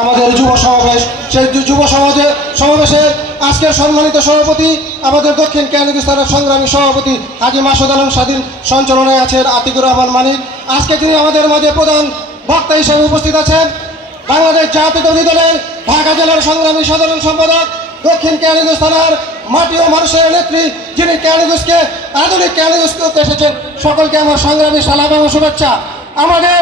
আমাদের যুব সমাবেশ, সেই যুব সমাবেশে আজকের সম্মানিত সভাপতি আমাদের দক্ষিণ কেরানীগঞ্জ সংগ্রামী সভাপতি হাজী মাসুদ আলম স্বাধীন সঞ্চালনায় আছেন আতিকুর রহমান মানিক। আজকে তিনি আমাদের মাঝে প্রধান বক্তা হিসেবে উপস্থিত আছেন বাংলাদেশ জাতীয়তাবাদী দলের ঢাকা জেলার সংগ্রামী সাধারণ সম্পাদক, দক্ষিণ কেরানীগঞ্জ থানার মাটি ও মানুষের নেত্রী, যিনি কেরানীগঞ্জকে আধুনিক কেরানীগঞ্জ করতে এসেছেন। সকলকে আমার সংগ্রামী সালাম এবং শুভেচ্ছা। আমাদের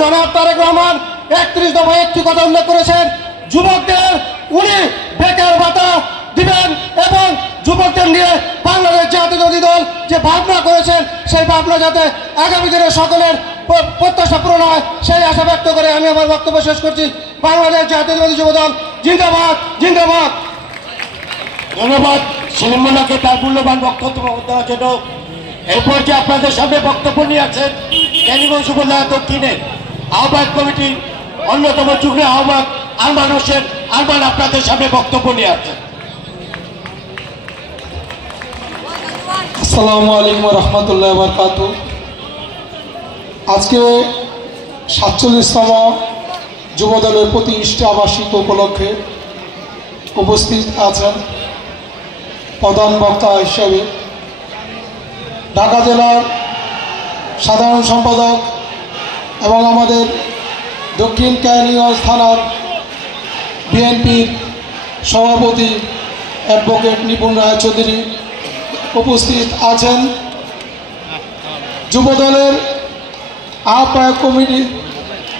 জনাব তারেক রহমান 31 দফায় একটি কথা উল্লেখ করেছেন, যুবকদের উনি বেকার ভাতা দিবেন এবং যুবকদের নিয়ে বাংলাদেশ জাতীয়তাবাদী দল যে ভাবনা করেছেন সেই ভাবনা যাতে আগামী দিনে সকলের প্রত্যাশা পূরণ হয় সেই আশা ব্যক্ত করে আমি আমার বক্তব্য শেষ করছি। বাংলাদেশ জাতীয়তাবাদী যুব দল জিন্দাবাদ, জিন্দাবাদ। ধন্যবাদ সেলিম মোল্লাকে তার মূল্যবান বক্তব্য দেওয়ার জন্য। এরপর যে আপনাদের সামনে বক্তব্য নিয়ে আছেন কেরানীগঞ্জ উপজেলা দক্ষিণের আহ্বায়ক কমিটির অন্যতম যুগ্ম আহ্বায়ক আরমান হোসেন। আরমান আপনাদের সামনে বক্তব্য নিয়ে আছেন। আসসালামু আলাইকুম রহমতুল্লাহ বারকাতু। আজকে 47তম যুবদলের প্রতিষ্ঠা বার্ষিকী উপলক্ষে উপস্থিত আছেন প্রধান বক্তা হিসেবে ঢাকা জেলার সাধারণ সম্পাদক এবং আমাদের দক্ষিণ কেরানীগঞ্জ থানার বিএনপির সভাপতি অ্যাডভোকেট নিপুণ রায়চৌধুরী উপস্থিত আছেন। যুবদলের আহ্বায়ক কমিটি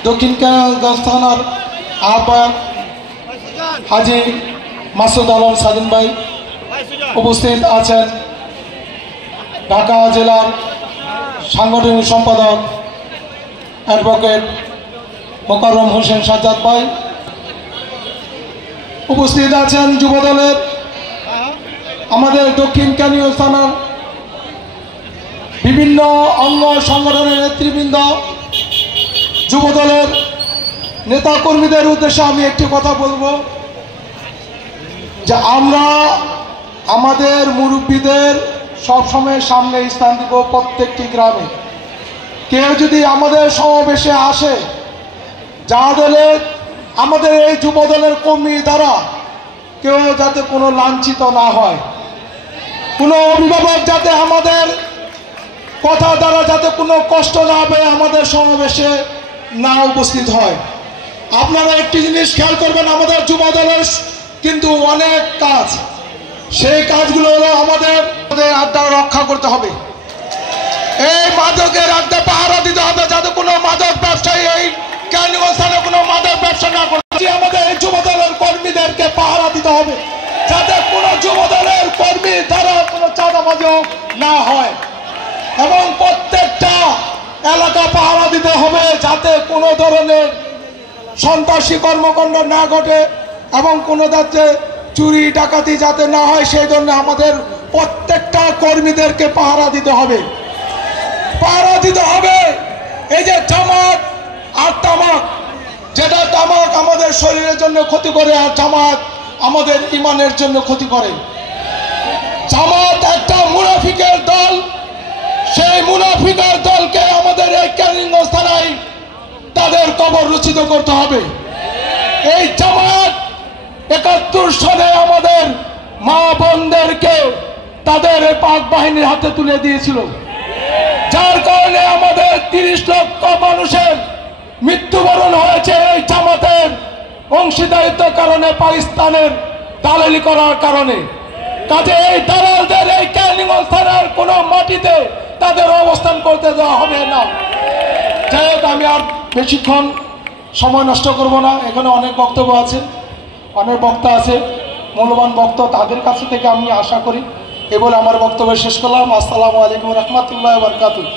দক্ষিণ কেরানীগঞ্জ থানার আহ্বায়ক হাজী মাসুদ আলম স্বাধীন ভাই উপস্থিত আছেন। ঢাকা জেলার সাংগঠনিক সম্পাদক অ্যাডভোকেট মোকাররম হোসেন সাজ্জাদ ভাই উপস্থিত আছেন। যুবদলের আমাদের দক্ষিণ কেরানীগঞ্জ থানার বিভিন্ন অঙ্গ সংগঠনের নেতৃবৃন্দ, যুবদলের নেতাকর্মীদের উদ্দেশ্যে আমি একটি কথা বলবো যে আমরা আমাদের মুরব্বীদের সবসময় সামনে স্থান দিব প্রত্যেকটি গ্রামে। কেউ যদি আমাদের সমাবেশে আসে যা দলে আমাদের এই যুবদলের কর্মী দ্বারা কেউ যাতে কোনো লাঞ্ছিত না হয়, কোনো অভিভাবক যাতে আমাদের কথা দ্বারা যাতে কোনো কষ্ট না হবে আমাদের সমাবেশে না উপস্থিত হয়। আপনারা একটি জিনিস খেয়াল করবেন, আমাদের যুবদলের কিন্তু অনেক কাজ, সেই কাজগুলো হলো আমাদের আড্ডা রক্ষা করতে হবে, এই মাদকের আড্ডা পাহারা দিতে হবে যাতে কোনো মাদক ব্যবসায়ী এই কেরানীগঞ্জ থানে কোনো মাদক ব্যবসা না করে। আমাদের এই যুবদলের কর্মীদেরকে পাহারা দিতে হবে যাতে কোনো যুবদলের কর্মী দ্বারা কোনো চাঁদাবাজি না হয় এবং প্রত্যেকটা এলাকা পাহারা দিতে হবে যাতে কোনো ধরনের সন্ত্রাসী কর্মকাণ্ড না ঘটে এবং কোনো যাতে চুরি ডাকাতি যাতে না হয় সেই জন্য আমাদের প্রত্যেকটা কর্মীদেরকে পাহারা দিতে হবে, পাহারা দিতে হবে। এই যে জামাত আর তামাক, যেটা তামাক আমাদের শরীরের জন্য ক্ষতি করে আর জামাত আমাদের ইমানের জন্য ক্ষতি করে। জামাত একটা মুনাফিকের দল, সেই মুনাফিকের দলকে আমাদের এই কেরানীগঞ্জ থানায় তাদের কবর রচিত করতে হবে। এই জামাত 71 সালে আমাদের মা বোনদেরকে তাদের পাক বাহিনীর হাতে তুলে দিয়েছিল, যার কারণে আমাদের 30 লক্ষ মানুষের মৃত্যুবরণ হয়েছে এই জামাতের অংশীদারিত্বের কারণে, পাকিস্তানের দালালি করার কারণে। কাজে এই দালালদের এই কেরানীগঞ্জ থানার কোনো মাটিতে তাদের অবস্থান করতে দেওয়া হবে না। যাই হোক, আমি আর বেশিক্ষণ সময় নষ্ট করব না, এখানে অনেক বক্তব্য আছে, অনেক বক্তা আছে, মূল্যবান বক্তা, তাদের কাছে থেকে আমি আশা করি এ বলে আমার বক্তব্য শেষ করলাম। আসসালামু আলাইকুম রহমতুল্লাহ বারকাতুহু।